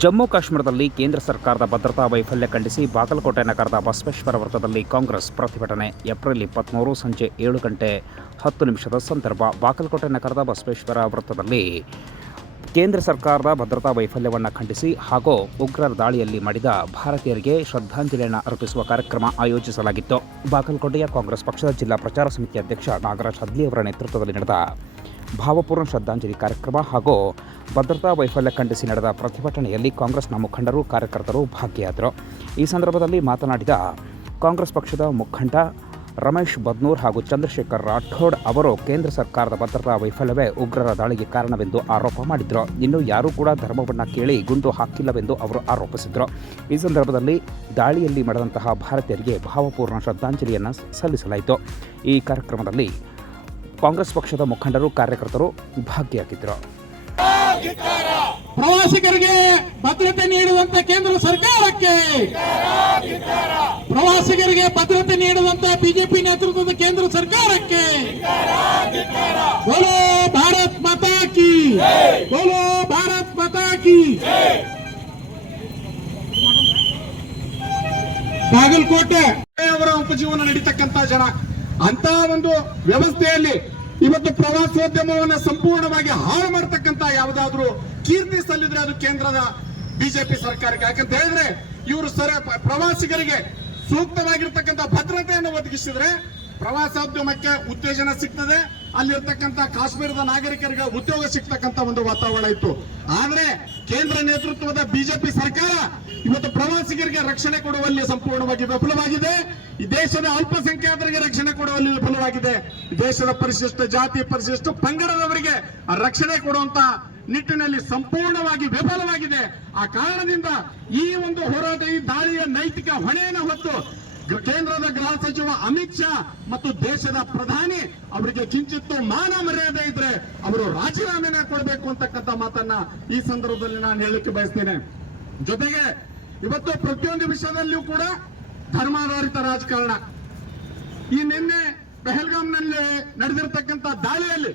ಜಮ್ಮು ಕಾಶ್ಮೀರದಲ್ಲಿ ಕೇಂದ್ರ ಸರ್ಕಾರದ ಭದ್ರತಾ ವೈಫಲ್ಯ ಖಂಡಿಸಿ ಬಾಗಲಕೋಟೆ ನಗರದ ಬಸವೇಶ್ವರ ವೃತ್ತದಲ್ಲಿ ಕಾಂಗ್ರೆಸ್ ಪ್ರತಿಭಟನೆ, ಏಪ್ರಿಲ್ ಇಪ್ಪತ್ತ್ಮೂರು ಸಂಜೆ ಏಳು ಗಂಟೆ ಹತ್ತು ನಿಮಿಷದ ಸಂದರ್ಭ. ಬಾಗಲಕೋಟೆ ನಗರದ ಬಸವೇಶ್ವರ ವೃತ್ತದಲ್ಲಿ ಕೇಂದ್ರ ಸರ್ಕಾರದ ಭದ್ರತಾ ವೈಫಲ್ಯವನ್ನು ಖಂಡಿಸಿ ಹಾಗೂ ಉಗ್ರರ ದಾಳಿಯಲ್ಲಿ ಮಡಿದ ಭಾರತೀಯರಿಗೆ ಶ್ರದ್ಧಾಂಜಲಿಯನ್ನು ಅರ್ಪಿಸುವ ಕಾರ್ಯಕ್ರಮ ಆಯೋಜಿಸಲಾಗಿತ್ತು. ಬಾಗಲಕೋಟೆಯ ಕಾಂಗ್ರೆಸ್ ಪಕ್ಷದ ಜಿಲ್ಲಾ ಪ್ರಚಾರ ಸಮಿತಿ ಅಧ್ಯಕ್ಷ ನಾಗರಾಜ್ ಹದ್ಲಿ ನೇತೃತ್ವದಲ್ಲಿ ನಡೆದ ಭಾವಪೂರ್ಣ ಶ್ರದ್ಧಾಂಜಲಿ ಕಾರ್ಯಕ್ರಮ ಹಾಗೂ ಭದ್ರತಾ ವೈಫಲ್ಯ ಖಂಡಿಸಿ ನಡೆದ ಪ್ರತಿಭಟನೆಯಲ್ಲಿ ಕಾಂಗ್ರೆಸ್ನ ಮುಖಂಡರು, ಕಾರ್ಯಕರ್ತರು ಭಾಗಿಯಾದರು. ಈ ಸಂದರ್ಭದಲ್ಲಿ ಮಾತನಾಡಿದ ಕಾಂಗ್ರೆಸ್ ಪಕ್ಷದ ಮುಖಂಡ ರಮೇಶ್ ಬದ್ನೂರ್ ಹಾಗೂ ಚಂದ್ರಶೇಖರ್ ರಾಠೋಡ್ ಅವರು, ಕೇಂದ್ರ ಸರ್ಕಾರದ ಭದ್ರತಾ ವೈಫಲ್ಯವೇ ಉಗ್ರರ ದಾಳಿಗೆ ಕಾರಣವೆಂದು ಆರೋಪ ಮಾಡಿದರು. ಇನ್ನು ಯಾರೂ ಕೂಡ ಧರ್ಮವನ್ನು ಕೇಳಿ ಗುಂಡು ಹಾಕಿಲ್ಲವೆಂದು ಅವರು ಆರೋಪಿಸಿದರು. ಈ ಸಂದರ್ಭದಲ್ಲಿ ದಾಳಿಯಲ್ಲಿ ಮಡದಂತಹ ಭಾರತೀಯರಿಗೆ ಭಾವಪೂರ್ಣ ಶ್ರದ್ಧಾಂಜಲಿಯನ್ನು ಸಲ್ಲಿಸಲಾಯಿತು. ಈ ಕಾರ್ಯಕ್ರಮದಲ್ಲಿ ಕಾಂಗ್ರೆಸ್ ಪಕ್ಷದ ಮುಖಂಡರು, ಕಾರ್ಯಕರ್ತರು ಭಾಗಿಯಾಗಿದ್ದರು. ಪ್ರವಾಸಿಗರಿಗೆ ಭದ್ರತೆ ನೀಡುವಂತ ಕೇಂದ್ರ ಸರ್ಕಾರಕ್ಕೆ. ಪ್ರವಾಸಿಗರಿಗೆ ಭದ್ರತೆ ನೀಡುವಂತ ಬಿಜೆಪಿ ನೇತೃತ್ವದ ಕೇಂದ್ರ ಸರ್ಕಾರಕ್ಕೆ. ಬೋಲೋ ಭಾರತ್ ಮಾತಾ ಕಿ. ಬೋಲೋ ಭಾರತ್ ಮಾತಾ ಕಿ. ಬಾಗಲಕೋಟೆ ಅವರ ಉಪಜೀವನ ನಡೀತಕ್ಕಂತ ಜನ. ಅಂತ ಒಂದು ವ್ಯವಸ್ಥೆಯಲ್ಲಿ ಇವತ್ತು ಪ್ರವಾಸೋದ್ಯಮವನ್ನ ಸಂಪೂರ್ಣವಾಗಿ ಹಾಳು ಮಾಡತಕ್ಕಂತ ಯಾವ್ದಾದ್ರು ಕೀರ್ತಿ ಸಲ್ಲಿದ್ರೆ ಅದು ಕೇಂದ್ರದ ಬಿಜೆಪಿ ಸರ್ಕಾರಕ್ಕೆ. ಯಾಕಂತ ಹೇಳಿದ್ರೆ ಇವರು ಸರ ಪ್ರವಾಸಿಗರಿಗೆ ಸೂಕ್ತವಾಗಿರ್ತಕ್ಕಂಥ ಭದ್ರತೆಯನ್ನು ಒದಗಿಸಿದ್ರೆ ಪ್ರವಾಸೋದ್ಯಮಕ್ಕೆ ಉತ್ತೇಜನ ಸಿಗ್ತದೆ. ಅಲ್ಲಿರ್ತಕ್ಕಂಥ ಕಾಶ್ಮೀರದ ನಾಗರಿಕರಿಗೆ ಉದ್ಯೋಗ ಸಿಗ್ತಕ್ಕಂತ ಒಂದು ವಾತಾವರಣ ಇತ್ತು. ಆದ್ರೆ ಕೇಂದ್ರ ನೇತೃತ್ವದ ಬಿಜೆಪಿ ಸರ್ಕಾರ ಇವತ್ತು ಪ್ರವಾಸಿಗರಿಗೆ ರಕ್ಷಣೆ ಕೊಡುವಲ್ಲಿ ಸಂಪೂರ್ಣವಾಗಿ ವಿಫಲವಾಗಿದೆ. ಈ ದೇಶದ ಅಲ್ಪಸಂಖ್ಯಾತರಿಗೆ ರಕ್ಷಣೆ ಕೊಡುವಲ್ಲಿ ಈ ದೇಶದ ಪರಿಶಿಷ್ಟ, ಜಾತಿ ಪರಿಶಿಷ್ಟ, ಪಂಗಡದವರಿಗೆ ರಕ್ಷಣೆ ಕೊಡುವಂತ ನಿಟ್ಟಿನಲ್ಲಿ ಸಂಪೂರ್ಣವಾಗಿ ವಿಫಲವಾಗಿದೆ. ಆ ಕಾರಣದಿಂದ ಈ ಒಂದು ಹೋರಾಟ, ಈ ದಾಳಿಯ ನೈತಿಕ ಹೊಣೆಯನ್ನು ಹೊತ್ತು ಕೇಂದ್ರದ ಗೃಹ ಸಚಿವ ಅಮಿತ್ ಶಾ ಮತ್ತು ದೇಶದ ಪ್ರಧಾನಿ ಅವರಿಗೆ ಕಿಂಚಿತ್ತು ಮಾನ ಮರ್ಯಾದೆ ಇದ್ರೆ ಅವರು ರಾಜೀನಾಮೆನ ಕೊಡಬೇಕು ಅಂತಕ್ಕಂಥ ಮಾತನ್ನ ಈ ಸಂದರ್ಭದಲ್ಲಿ ನಾನು ಹೇಳಲಿಕ್ಕೆ ಬಯಸ್ತೇನೆ. ಜೊತೆಗೆ ಇವತ್ತು ಪ್ರತಿಯೊಂದು ವಿಷಯದಲ್ಲಿಯೂ ಕೂಡ ಧರ್ಮಾಧಾರಿತ ರಾಜಕಾರಣ. ಈ ನಿನ್ನೆ ಪೆಹಲ್ಗಾಮ್ನಲ್ಲಿ ನಡೆದಿರತಕ್ಕಂತ ದಾಳಿಯಲ್ಲಿ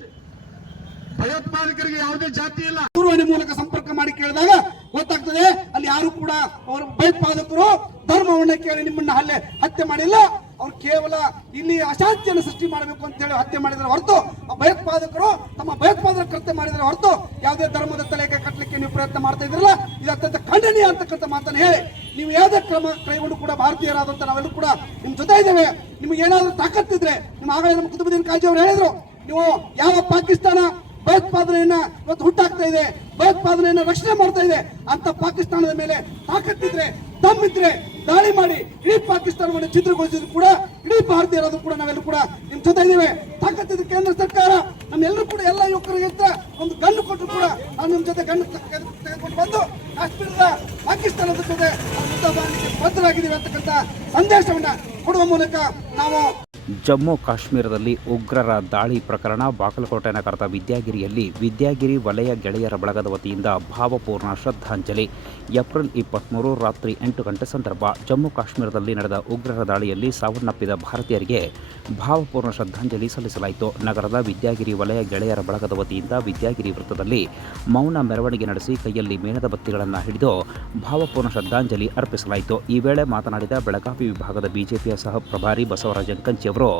ಭಯೋತ್ಪಾದಕರಿಗೆ ಯಾವುದೇ ಜಾತಿ ಇಲ್ಲ. ದೂರವಾಣಿ ಮೂಲಕ ಸಂಪರ್ಕ ಮಾಡಿ ಕೇಳಿದಾಗ ಗೊತ್ತಾಗ್ತದೆ, ಅಲ್ಲಿ ಯಾರು ಕೂಡ ಅವರು ಭಯೋತ್ಪಾದಕರು ಧರ್ಮವನ್ನ ಕೇಳಿ ನಿಮ್ಮನ್ನ ಹಲ್ಲೆ, ಹತ್ಯೆ ಮಾಡಿಲ್ಲ. ಅವ್ರು ಕೇವಲ ಇಲ್ಲಿ ಅಶಾಂತಿಯನ್ನು ಸೃಷ್ಟಿ ಮಾಡಬೇಕು ಅಂತ ಹೇಳಿ ಹತ್ಯೆ ಮಾಡಿದ್ರೆ ಹೊರತು ಆ ಭಯೋತ್ಪಾದಕರು ತಮ್ಮ ಭಯೋತ್ಪಾದಕ ಕೃತ್ಯ ಮಾಡಿದ್ರೆ ಹೊರತು ಯಾವುದೇ ಧರ್ಮದ ತಲೆಗೆ ಕಟ್ಟಲಿಕ್ಕೆ ನೀವು ಪ್ರಯತ್ನ ಮಾಡ್ತಾ ಇದ್ರಲ್ಲ ಇದು ಅತ್ಯಂತ ಖಂಡನೀಯ ಅಂತಕ್ಕಂಥ ಮಾತನ್ನು ಹೇಳಿ. ನೀವು ಯಾವುದೇ ಕ್ರಮ ಕೈಗೊಂಡು ಕೂಡ ಭಾರತೀಯರಾದಂತ ನಾವೆಲ್ಲರೂ ಕೂಡ ನಿಮ್ ಜೊತೆ ಇದ್ದೇವೆ ನಿಮ್ಗೆ ಏನಾದರೂ ತಾಕತ್ತಿದ್ರೆ ನಿಮ್ಮ ಆಗಲೇ ನಮ್ಮ ಕುತುಬುದ್ದೀನ್ ಕಾಜಿ ಅವರು ಹೇಳಿದ್ರು, ನೀವು ಯಾವ ಪಾಕಿಸ್ತಾನ ಭಯೋತ್ಪಾದನೆಯನ್ನ ಇವತ್ತು ಹುಟ್ಟಾಗ್ತಾ ಇದೆ, ಭಯೋತ್ಪಾದನೆಯನ್ನ ರಕ್ಷಣೆ ಮಾಡ್ತಾ ಇದೆ ಅಂತ ಪಾಕಿಸ್ತಾನದ ಮೇಲೆ ತಾಕತ್ತಿದ್ರೆ ತಮ್ಮಿದ್ರೆ ದಾಳಿ ಮಾಡಿ ಇಡೀ ಪಾಕಿಸ್ತಾನವನ್ನು ಚಿತ್ರಗೊಳಿಸಿದ್ರು ಕೂಡ, ಇಡೀ ಭಾರತೀಯರಾದ್ರೂ ಕೂಡ ನಾವೆಲ್ಲರೂ ಕೂಡ ನಿಮ್ ಜೊತೆ ಇದ್ದೇವೆ ತಾಕತ್ತಿದ್ರೆ ಕೇಂದ್ರ ಸರ್ಕಾರ, ನಮ್ಮೆಲ್ಲರೂ ಕೂಡ ಎಲ್ಲ ಯುವಕರಿಗೆ ಒಂದು ಗಣ್ಣು ಕೊಟ್ಟರು ಕೂಡ ನಾವು ನಿಮ್ ಜೊತೆ ಗಣ್ಣು ತೆಗೆದು- ತೆಗೆದುಕೊಂಡು ಬಂದು ಕಾಶ್ಮೀರದ ಮಾಡಲಿಕ್ಕೆ ಬದ್ಧರಾಗಿದ್ದೀವಿ ಅಂತಕ್ಕಂಥ ಸಂದೇಶವನ್ನ ಕೊಡುವ ಮೂಲಕ ನಾವು ಜಮ್ಮು ಕಾಶ್ಮೀರದಲ್ಲಿ ಉಗ್ರರ ದಾಳಿ ಪ್ರಕರಣ ಬಾಗಲಕೋಟೆ ನಗರದ ವಿದ್ಯಾಗಿರಿಯಲ್ಲಿ ವಿದ್ಯಾಗಿರಿ ವಲಯ ಗೆಳೆಯರ ಬಳಗದ ವತಿಯಿಂದ ಭಾವಪೂರ್ಣ ಶ್ರದ್ಧಾಂಜಲಿ. ಏಪ್ರಿಲ್ ಇಪ್ಪತ್ತ್ಮೂರು ರಾತ್ರಿ ಎಂಟು ಗಂಟೆ ಸಂದರ್ಭ ಜಮ್ಮು ಕಾಶ್ಮೀರದಲ್ಲಿ ನಡೆದ ಉಗ್ರರ ದಾಳಿಯಲ್ಲಿ ಸಾವನ್ನಪ್ಪಿದ ಭಾರತೀಯರಿಗೆ ಭಾವಪೂರ್ಣ ಶ್ರದ್ಧಾಂಜಲಿ ಸಲ್ಲಿಸಲಾಯಿತು. ನಗರದ ವಿದ್ಯಾಗಿರಿ ವಲಯ ಗೆಳೆಯರ ಬಳಗದ ವತಿಯಿಂದ ವಿದ್ಯಾಗಿರಿ ವೃತ್ತದಲ್ಲಿ ಮೌನ ಮೆರವಣಿಗೆ ನಡೆಸಿ ಕೈಯಲ್ಲಿ ಮೇಣದ ಬತ್ತಿಗಳನ್ನು ಹಿಡಿದು ಭಾವಪೂರ್ಣ ಶ್ರದ್ಧಾಂಜಲಿ ಅರ್ಪಿಸಲಾಯಿತು. ಈ ವೇಳೆ ಮಾತನಾಡಿದ ಬೆಳಗಾವಿ ವಿಭಾಗದ ಬಿಜೆಪಿಯ ಸಹ ಪ್ರಭಾರಿ ಬಸವರಾಜ ಅಂಕಂಚಿ ಅವರು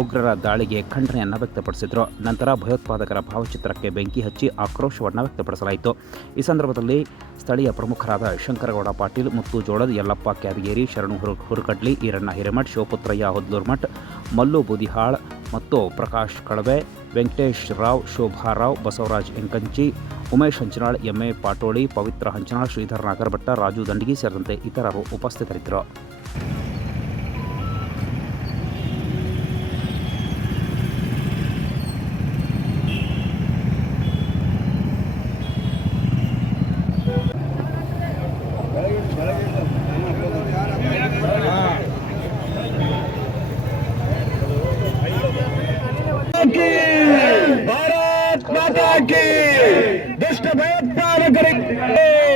ಉಗ್ರರ ದಾಳಿಗೆ ಖಂಡನೆಯನ್ನು ವ್ಯಕ್ತಪಡಿಸಿದರು. ನಂತರ ಭಯೋತ್ಪಾದಕರ ಭಾವಚಿತ್ರಕ್ಕೆ ಬೆಂಕಿ ಹಚ್ಚಿ ಆಕ್ರೋಶವನ್ನು ವ್ಯಕ್ತಪಡಿಸಲಾಯಿತು. ಈ ಸಂದರ್ಭದಲ್ಲಿ ಸ್ಥಳೀಯ ಪ್ರಮುಖರಾದ ಶಂಕರಗೌಡ ಪಾಟೀಲ್, ಮುತ್ತು ಜೋಳದ್ ಯಲ್ಲಪ್ಪ ಕ್ಯಾದಗೇರಿ, ಶರಣು ಹುರು ಹುರುಕಡ್ಲಿ ಈರಣ್ಣ ಹಿರೇಮಠ್ ಶಿವಪುತ್ರಯ್ಯ ಹೊದ್ಲೂರ್ಮಠ್ ಮಲ್ಲು ಬುದಿಹಾಳ್ ಮತ್ತು ಪ್ರಕಾಶ್ ಕಳವೆ, ವೆಂಕಟೇಶ್ ರಾವ್ ಶೋಭಾರಾವ್ ಬಸವರಾಜ್ ಎಂಕಂಚಿ, ಉಮೇಶ್ ಹಂಚನಾಳ್ ಎಂಎ ಪಾಟೋಳಿ, ಪವಿತ್ರ ಹಂಚನಾಳ್, ಶ್ರೀಧರ್ ನಾಗರಭಟ್ಟ, ರಾಜು ದಂಡಗಿ ಸೇರಿದಂತೆ ಇತರರು ಉಪಸ್ಥಿತರಿದ್ದರು. माता दुष्ट भेद पार करेंगे।